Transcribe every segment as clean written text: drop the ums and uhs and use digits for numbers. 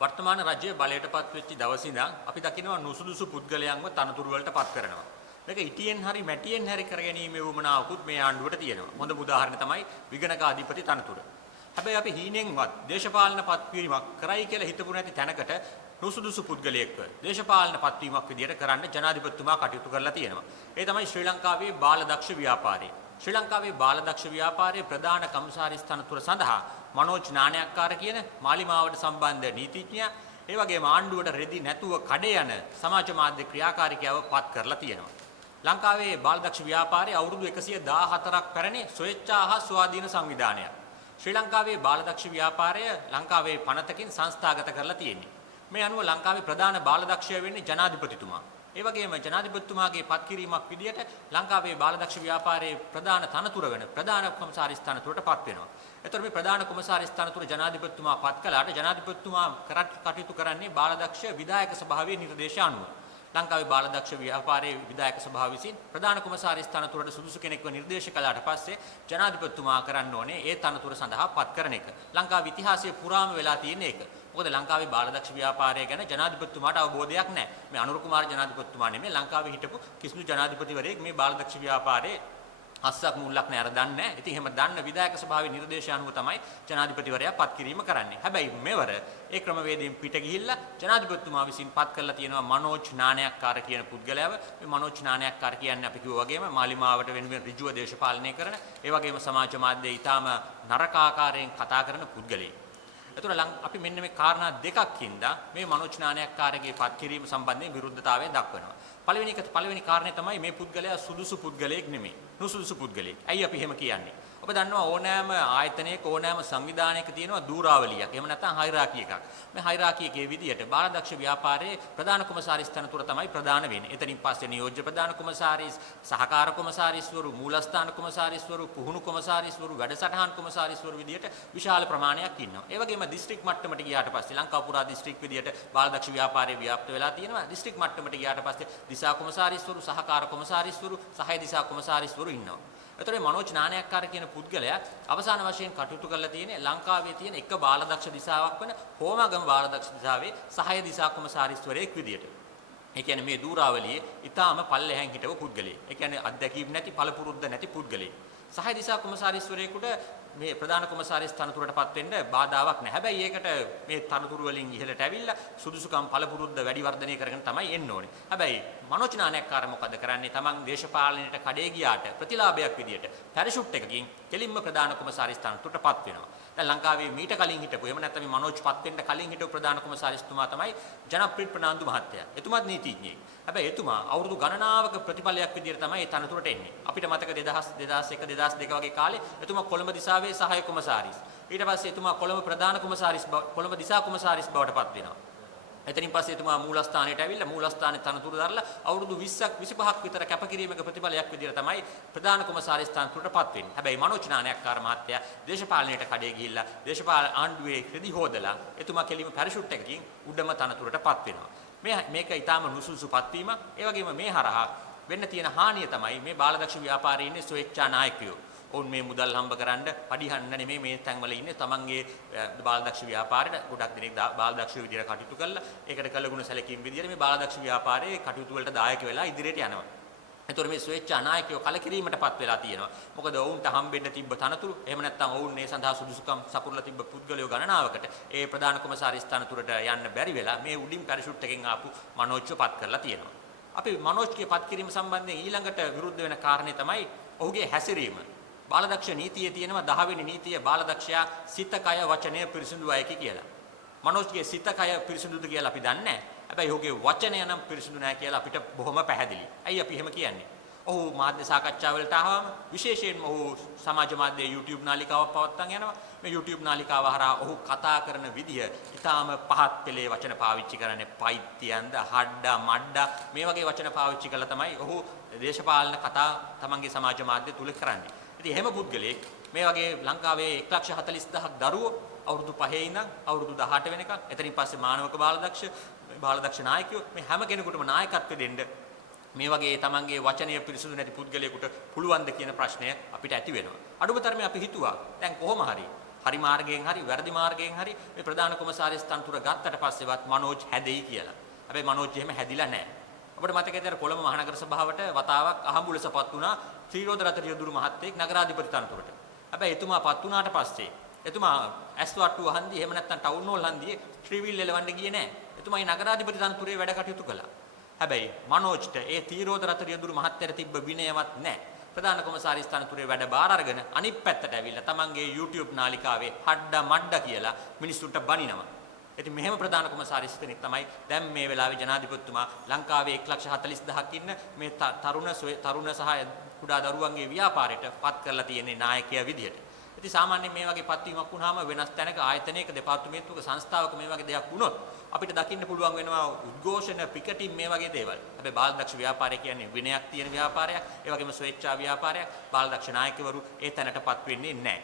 වර්තමාන රජය බලයටපත් වෙච්ච දවසේ ඉඳන් අපි දකිනවා නුසුදුසු පුද්ගලයන්ව තනතුරු වලට පත් කරනවා. මේක ඉටියෙන් හරි මැටියෙන් හරි කරගැනීමේ වුමනාවකුත් මේ ආණ්ඩුවට තියෙනවා. හොඳම උදාහරණ තමයි විගණක අධිපති තනතුර. හැබැයි අපි හීනෙන්වත් දේශපාලන පත්වීමක් කරයි කියලා හිතපු නැති තැනකට නුසුදුසු පුද්ගලයෙක්ව දේශපාලන පත්වීමක් විදියට කරන්න ජනාධිපතිතුමා කටයුතු කරලා තියෙනවා. ඒ තමයි ශ්‍රී ලංකාවේ බාලදක්ෂ ව්‍යාපාරය. ශ්‍රී ලංකාවේ බාලදක්ෂ ව්‍යාපාරයේ ප්‍රධාන කම්සාරිස් තනතුර සඳහා මනෝජ් නානයක්කාර කියන මාලිමාවට සම්බන්ධ නීතිඥයා ඒ වගේම ආණ්ඩුවට රෙදි නැතුව කඩේ යන සමාජ මාධ්‍ය ක්‍රියාකාරිකයව පත් කරලා තියෙනවා. ලංකාවේ බාලදක්ෂ ව්‍යාපාරයේ අවුරුදු 114ක් පැරණි ස්වේච්ඡා හා ස්වාධීන සංවිධානයක්. ශ්‍රී ලංකාවේ බාලදක්ෂ ව්‍යාපාරය ලංකාවේ පනතකින් සංස්ථාගත කරලා තියෙන්නේ. මේ අනුව ලංකාවේ ප්‍රධාන බාලදක්ෂය වෙන්නේ ජනාධිපතිතුමා. ඒ වගේම ජනාධිපතිතුමාගේ පත්කිරීමක් විදියට ලංකාවේ බාලදක්ෂ ව්‍යාපාරයේ ප්‍රධාන තනතුර වෙන ප්‍රධාන කොමසාරිස් තනතුරට පත් වෙනවා. එතකොට මේ ප්‍රධාන කොමසාරිස් තනතුර ජනාධිපතිතුමා පත් කළාට ජනාධිපතිතුමා කටයුතු කරන්නේ බාලදක්ෂ විධායක සභාවේ නිර්දේශ අනුව. ලංකාවේ බාලදක්ෂ ව්‍යාපාරයේ විධායක සභාව විසින් ප්‍රධාන කොමසාරිස් තනතුරට සුදුසු කෙනෙක්ව නිර්දේශ කළාට පස්සේ ජනාධිපතිතුමා කරන්න ඕනේ ඒ තනතුර සඳහා පත් කරන එක. ලංකාවේ ඉතිහාසයේ පුරාම වෙලා තියෙන එක. මොකද ලංකාවේ බාලදක්ෂ ව්‍යාපාරය ගැන ජනාධිපතිතුමාට අවබෝධයක් නැහැ. මේ අනුර කුමාර ජනාධිපතිතුමා නෙමෙයි ලංකාවේ හිටපු කිසිදු ජනාධිපතිවරයෙක් මේ බාලදක්ෂ ව්‍යාපාරයේ අස්සක් මුල්ලක් නෑ අර දන්නේ නැහැ. ඉතින් එහෙම දන්න විධායක සභාවේ නිර්දේශය අනුව තමයි ජනාධිපතිවරයා පත් කිරීම කරන්නේ. හැබැයි මෙවර ඒ ක්‍රමවේදයෙන් පිට ගිහිල්ලා ජනාධිපතිතුමා විසින් පත් කරලා තියෙනවා මනෝජ් නානයක්කාර කියන පුද්ගලයාව. මේ මනෝජ් නානයක්කාර කියන්නේ අපි කිව්වා වගේම මාලිමාවට වෙනුවෙන් ඍජුව දේශපාලනය කරන, ඒ වගේම සමාජ මාධ්‍යයේ ඊටාම නරක ආකාරයෙන් කතා කරන පුද්ගලයෙක්. එතකොට අපි මෙන්න මේ කාරණා දෙකක් හින්දා මේ මනෝජ් නානයක්කාරගේ පත් කිරීම සම්බන්ධයෙන් විරුද්ධතාවය දක්වනවා. පළවෙනි කාරණේ තමයි මේ පුද්ගලයා සුදුසු පුද්ගලයෙක් නෙමෙයි. නුසුදුසු පුද්ගලයෙක්. ඇයි අපි එහෙම කියන්නේ? ඔබ දන්නවා ඕනෑම ආයතනයක ඕනෑම සංවිධානයක තියෙනවා දූරාවලියක්. එහෙම නැත්නම් හයිරාකි එකක්. මේ හයිරාකි එකේ විදියට බාලදක්ෂ ව්‍යාපාරයේ ප්‍රධාන කොමසාරිස් තනතුර තමයි ප්‍රධාන වෙන්නේ. එතනින් පස්සේ නියෝජ්‍ය ප්‍රධාන කොමසාරිස්, සහකාර කොමසාරිස්වරු, මූලස්ථාන කොමසාරිස්වරු, පුහුණු කොමසාරිස්වරු, වැඩසටහන් කොමසාරිස්වරු විදියට විශාල ප්‍රමාණයක් ඉන්නවා. ඒ වගේම දිස්ත්‍රික් මට්ටමට ගියාට පස්සේ ලංකා පුරා දිස්ත්‍රික් විදියට බාලදක්ෂ ව්‍යාපාරයේ ව්‍යාප්ත වෙලා තියෙනවා. දිස්ත්‍රික් මට්ටමට ගියාට පස්සේ දිසා කොමසාරිස්වරු, සහකාර කොමසාරිස්වරු, සහාය දිසා කොමසාරිස්වරු ඉන්නවා. එතකොට මනෝජ් නානයක්කාර කියන පුද්ගලයා අවසාන වශයෙන් කටයුතු කරලා තියෙන්නේ ලංකාවේ තියෙන එක බාලදක්ෂ දිසාවක් වෙන හෝමාගම බාලදක්ෂ දිසාවේ සහාය දිසා කොමසාරිස්වරයෙක් විදියට. ඒ කියන්නේ මේ දූරාවලියේ ඊටාම පල්ලෙහැන් හිටව පුද්ගලයෙක්. ඒ කියන්නේ අත්දැකීම් නැති පළපුරුද්ද නැති පුද්ගලයෙක්. සහාය දිසා කොමසාරිස්වරයෙකුට මේ ප්‍රධාන කොමසාරිස් තනතුරටපත් වෙන්න බාධාවක් නැහැ. හැබැයි ඒකට මේ තනතුරු වලින් ඉහළට ඇවිල්ලා සුදුසුකම් පළපුරුද්ද වැඩි වර්ධනය කරගෙන තමයි එන්න ඕනේ. හැබැයි මනෝජ් නානයක්කාර මොකද කරන්නේ? තමන් දේශපාලනයට කඩේ ගියාට ප්‍රතිලාභයක් විදියට පැරෂුට් එකකින් කෙලින්ම ප්‍රධාන කොමසාරිස් තනතුරටපත් වෙනවා. දැන් ලංකාවේ මීට කලින් හිටපු එහෙම නැත්නම් මේ මනෝජ් පත් වෙන්න කලින් හිටපු ප්‍රධාන කොමසාරිස්තුමා තමයි ජනප්‍රිය ප්‍රනාන්දු මහත්තයා. එතුමාත් නීතිඥයෙක්. හැබැයි එතුමා අවුරුදු ගණනාවක ප්‍රතිඵලයක් විදියට තමයි මේ තනතුරට එන්නේ. අපිට මතක 2001 2002 වගේ කාලේ එතුමා කොළඹ දිසාවේ සහාය කොමසාරිස්. ඊට පස්සේ එතුමා කොළඹ ප්‍රධාන කොමසාරිස් කොළඹ දිසා කොමසාරිස් බවට පත් වෙනවා. එතනින් පස්සේ එතුමා මූලස්ථානයට ඇවිල්ලා මූලස්ථානයේ තනතුරු දරලා අවුරුදු 20ක් 25ක් විතර කැපකිරීමක ප්‍රතිඵලයක් විදියට තමයි ප්‍රධාන කොමසාරිස් තනතුරටපත් වෙන්නේ. හැබැයි මනෝජ් නානයක්කාර මහත්තයා දේශපාලනයට කඩේ ගිහිල්ලා දේශපාලන ආණ්ඩුවේ ක්‍රෙඩි හොදලා එතුමා කෙලිම පැරෂුට් එකකින් උඩම තනතුරටපත් වෙනවා. මේක ඊටාම නුසුසු පත්වීමක්. ඒ වගේම මේ හරහා වෙන්න තියෙන හානිය තමයි මේ බාලදක්ෂ ව්‍යාපාරයේ ඉන්නේ ස්වේච්ඡා නායකයෝ. ඔවුන් මේ මුදල් හම්බ කරන්න පඩිහන්න නෙමෙයි මේ තැන්වල ඉන්නේ. තමන්ගේ බාලදක්ෂ ව්‍යාපාරයට ගොඩක් දෙනෙක් බාලදක්ෂ විදියට කටයුතු කරලා ඒකට කළගුණ සැලකීම් විදියට මේ බාලදක්ෂ ව්‍යාපාරයේ කටයුතු වලට දායක වෙලා ඉදිරියට යනවා. ඒතකොට මේ ස්වේච්ඡා නායකයෝ කලකිරීමටපත් වෙලා තියෙනවා. මොකද ඔවුන්ට හම්බෙන්න තිබ්බ තනතුරු එහෙම නැත්නම් ඔවුන් මේ සඳහා සුදුසුකම් සපුරලා තිබ්බ පුද්ගලයෝ ගණනාවකට ඒ ප්‍රධාන කොමසාරිස් තනතුරට යන්න බැරි වෙලා මේ උඩින් පැරෂුට් එකෙන් ආපු මනෝජ්ව පත් කරලා තියෙනවා. අපි මනෝජ්ගේ පත් කිරීම සම්බන්ධයෙන් ඊළඟට විරුද්ධ වෙන කාරණේ තමයි ඔහුගේ හැසිරීම. බාලදක්ෂ නීතියේ තියෙනවා 10 වෙනි නීතිය බාලදක්ෂයා සිත කය වචනය පිරිසිදු අයකි කියලා. මනෝජ්ගේ සිත කය පිරිසිදුද කියලා අපි දන්නේ නැහැ. හැබැයි ඔහුගේ වචනය නම් පිරිසිදු නැහැ කියලා අපිට බොහොම පැහැදිලි. ඇයි අපි එහෙම කියන්නේ? ඔහු මාධ්‍ය සාකච්ඡාවලට ආවම විශේෂයෙන්ම ඔහු සමාජ මාධ්‍යයේ YouTube නාලිකාවක් පවත්වාගෙන යනවා. මේ YouTube නාලිකාව හරහා ඔහු කතා කරන විදිය ඊටාම පහත් පෙළේ වචන පාවිච්චි කරන්නේ. පයිත්‍යන්ද, හඩ්ඩා, මඩ්ඩා මේ වගේ වචන පාවිච්චි කළා තමයි ඔහු දේශපාලන කතා තමන්ගේ සමාජ මාධ්‍ය තුල කරන්නේ. ඉතින් එහෙම පුද්ගලයෙක් මේ වගේ ලංකාවේ 1,40,000ක් දරුවෝ අවුරුදු 5 ඉඳන් අවුරුදු 18 වෙනකන් එතනින් පස්සේ මානවක බාලදක්ෂ නායකයෝ මේ හැම කෙනෙකුටම නායකත්වෙ දෙන්න මේ වගේ තමන්ගේ වචනය පිරිසුදු නැති පුද්ගලයෙකුට පුළුවන් ද කියන ප්‍රශ්නය අපිට ඇති වෙනවා. අඩුම තරමේ අපි හිතුවා දැන් කොහොම හරි හරි මාර්ගයෙන් හරි වැරදි මාර්ගයෙන් හරි මේ ප්‍රධාන කොමසාරිස් තනතුර ගත්තට පස්සේවත් මනෝජ් හැදෙයි කියලා. හැබැයි මනෝජ් එහෙම හැදිලා නැහැ. අපිට මතකයි අර කොළඹ මහනගර සභාවට වතාවක් අහඹුලසපත් වුණා ත්‍රිරෝද රතන යදුරු මහත්තයෙක් නගරාධිපති තනතුරට. හැබැයි එතුමාපත් වුණාට පස්සේ එතුමා ඇස්වට්ටුව හන්දියේ එහෙම නැත්නම් ටවුන් හෝල් හන්දියේ ත්‍රිවිල් එලවන්න ගියේ නැහැ. එතුමා මේ නගරාධිපති තනතුරේ වැඩ කටයුතු කළා. හැබැයි මනෝජ්ට ඒ ත්‍රිරෝද රතන යදුරු මහත්තයට තිබ්බ විනයවත් නැහැ. ප්‍රධාන කොමසාරිස් තනතුරේ වැඩ බාර අරගෙන අනිත් පැත්තට ඇවිල්ලා තමන්ගේ YouTube නාලිකාවේ හඩ මඩ කියලා මිනිස්සුන්ට බනිනවා. ඉතින් මෙහෙම ප්‍රධාන කොමසාරිස් කෙනෙක් තමයි දැන් මේ වෙලාවේ ජනාධිපතිතුමා ලංකාවේ 1,40,000ක් ඉන්න මේ තරුණ සහ කුඩා දරුවන්ගේ ව්‍යාපාරයට පත් කරලා තියෙන නායකයා විදියට. ඉතින් සාමාන්‍යයෙන් මේ වගේ පත්වීමක් වුණාම වෙනස් තැනක ආයතනයක දෙපාර්තමේන්තුවක සංස්ථාවක මේ වගේ දෙයක් වුණොත් අපිට දකින්න පුළුවන් වෙනවා උද්ඝෝෂණ පිකටින් මේ වගේ දේවල්. හැබැයි බාලදක්ෂ ව්‍යාපාරය කියන්නේ විනයක් තියෙන ව්‍යාපාරයක්. ඒ වගේම ස්වේච්ඡා ව්‍යාපාරයක්. බාලදක්ෂ නායකවරු ඒ තැනටපත් වෙන්නේ නැහැ.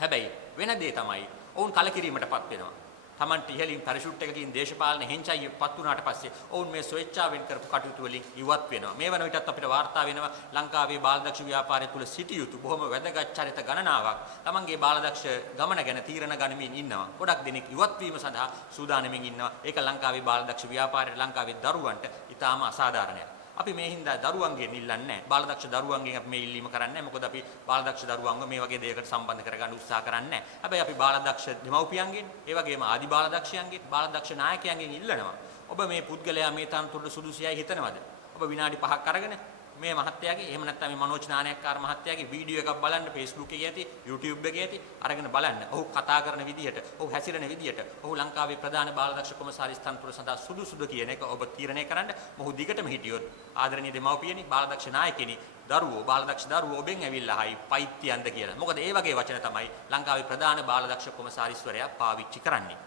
හැබැයි වෙන දේ තමයි ඔවුන් කලකිරීමටපත් වෙනවා. තමන්ට ඉහළින් පරිශුට් එකකින් දේශපාලන හෙන්චයිපත් වුණාට පස්සේ ඔවුන් මේ ස්වේච්ඡාවෙන් කරපු කටයුතු වලින් ඉවත් වෙනවා. මේ වන විටත් අපිට වාර්තා වෙනවා ලංකාවේ බාලදක්ෂ ව්‍යාපාරය තුල සිටිය යුතු බොහොම වැදගත් චරිත ගණනාවක් තමන්ගේ බාලදක්ෂ ගමන ගැන තීරණ ගනිමින් ඉන්නවා. ගොඩක් දෙනෙක් ඉවත් වීම සඳහා සූදානම්මින් ඉන්නවා. ඒක ලංකාවේ බාලදක්ෂ ව්‍යාපාරයට ලංකාවේ දරුවන්ට ඉතාම අසාධාරණයක්. අපි මේ හින්දා දරුවන්ගෙන් ඉල්ලන්නේ නැහැ. බාලදක්ෂ දරුවන්ගෙන් අපි මේ ඉල්ලීම කරන්නේ නැහැ. මොකද අපි බාලදක්ෂ දරුවන්ව මේ වගේ දෙයකට සම්බන්ධ කරගන්න උත්සාහ කරන්නේ නැහැ. හැබැයි අපි බාලදක්ෂ දෙමව්පියන්ගෙන්, ඒ වගේම ආදි බාලදක්ෂයන්ගෙන්, බාලදක්ෂ නායකයන්ගෙන් ඉල්ලනවා. ඔබ මේ පුද්ගලයා මේ තනතුරට සුදුසුයයි හිතනවද? ඔබ විනාඩි 5ක් අරගෙන මේ මහත්තයාගේ එහෙම නැත්නම් මේ මනෝජ් නානයක්කාර මහත්තයාගේ වීඩියෝ එකක් බලන්න Facebook එකේ ඇති, YouTube එකේ ඇති අරගෙන බලන්න. ඔහු කතා කරන විදිහට, ඔහු හැසිරෙන විදිහට, ඔහු ලංකාවේ ප්‍රධාන බාලදක්ෂ කොමසාරිස් තනතුර සඳහා සුදුසුද කියන එක ඔබ තීරණය කරන්න. මොහු දිගටම හිටියොත් ආදරණීය දෙමව්පියනි, බාලදක්ෂ නායකයනි, දරුවෝ බාලදක්ෂ දරුවෝ ඔබෙන් ඇවිල්ලා හයි පයිත්‍යන්ද කියලා. මොකද ඒ වගේ වචන තමයි ලංකාවේ ප්‍රධාන බාලදක්ෂ කොමසාරිස්වරයා පාවිච්චි කරන්නේ.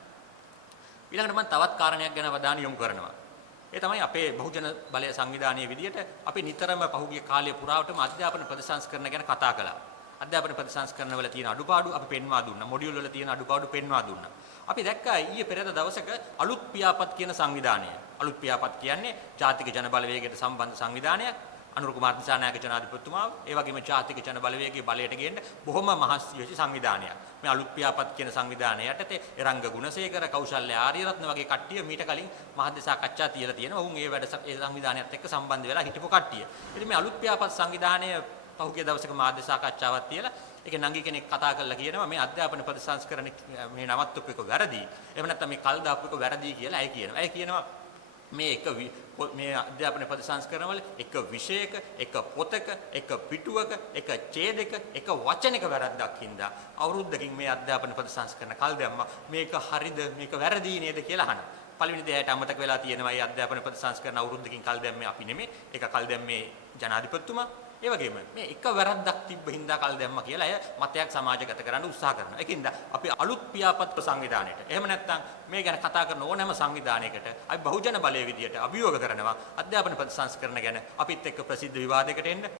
ඊළඟට මම තවත් කාරණයක් ගැන අවධානය යොමු කරනවා. ඒ තමයි අපේ බහුජන බලය සංවිධානයේ විදියට අපි නිතරම පහුගිය කාලය පුරාවටම අධ්‍යාපන ප්‍රතිසංස්කරණ ගැන කතා කළා. අධ්‍යාපන ප්‍රතිසංස්කරණ වල තියෙන අඩුපාඩු අපි පෙන්වා දුන්නා. මොඩියුල් වල තියෙන අඩුපාඩු පෙන්වා දුන්නා. අපි දැක්කා ඊයේ පෙරේද දවසක අලුත් පියාපත් කියන සංවිධානය. අලුත් පියාපත් කියන්නේ ජාතික ජන බලවේගයට සම්බන්ධ සංවිධානයක්. අනුර කුමාර දිසානායක ජනාධිපතිතුමා ඒ වගේම ජාතික ජන බලවේගයේ බලයට ගේන්න බොහොම මහත් වෙච්ච සංවිධානයක්. මේ අලුත් පියාපත් කියන සංවිධානය යටතේ එරංග ගුණසේකර, කෞශල්‍ය ආරියරත්න වගේ කට්ටිය මීට කලින් මහත් සාකච්ඡා තියලා තියෙනවා. උන් ඒ සංවිධානයත් එක්ක සම්බන්ධ වෙලා හිටපු කට්ටිය. ඉතින් මේ අලුත් පියාපත් සංවිධානය පහුගිය දවසක මාධ්‍ය සාකච්ඡාවක් තියලා ඒකේ නංගි කෙනෙක් කතා කරලා කියනවා මේ අධ්‍යාපන ප්‍රතිසංස්කරණ මේ නවත්තපු එක වැරදි. එහෙම නැත්නම් මේ කල් දාපු එක වැරදි කියලා ඇයි කියනවා. ඇයි කියනවා මේ අධ්‍යාපන ප්‍රතිසංස්කරණ වල එක විෂයක, එක පොතක, එක පිටුවක, එක ඡේදයක, එක වචනයක වැරද්දක් හින්දා අවුරුද්දකින් මේ අධ්‍යාපන ප්‍රතිසංස්කරණ කල් දැම්මා. මේක හරිද, මේක වැරදි නේද කියලා අහනවා. පළවෙනි දෙයට අමතක වෙලා තියෙනවා මේ අධ්‍යාපන ප්‍රතිසංස්කරණ අවුරුද්දකින් කල් දැම්මේ අපි නෙමෙයි. ඒක කල් දැම්මේ ජනාධිපතිතුමා. ඒ වගේම මේ එක වැරද්දක් තිබ්බ හින්දා කල් දැම්මා කියලා අය මතයක් සමාජගත කරන්න උත්සාහ කරනවා. ඒකින්ද අපි අලුත් පියාපත් සංවිධානයට එහෙම නැත්නම් මේ ගැන කතා කරන ඕනෑම සංවිධානයකට අපි බහුජන බලය විදියට අභියෝග කරනවා අධ්‍යාපන ප්‍රතිසංස්කරණ ගැන අපිත් එක්ක ප්‍රසිද්ධ විවාදයකට එන්න.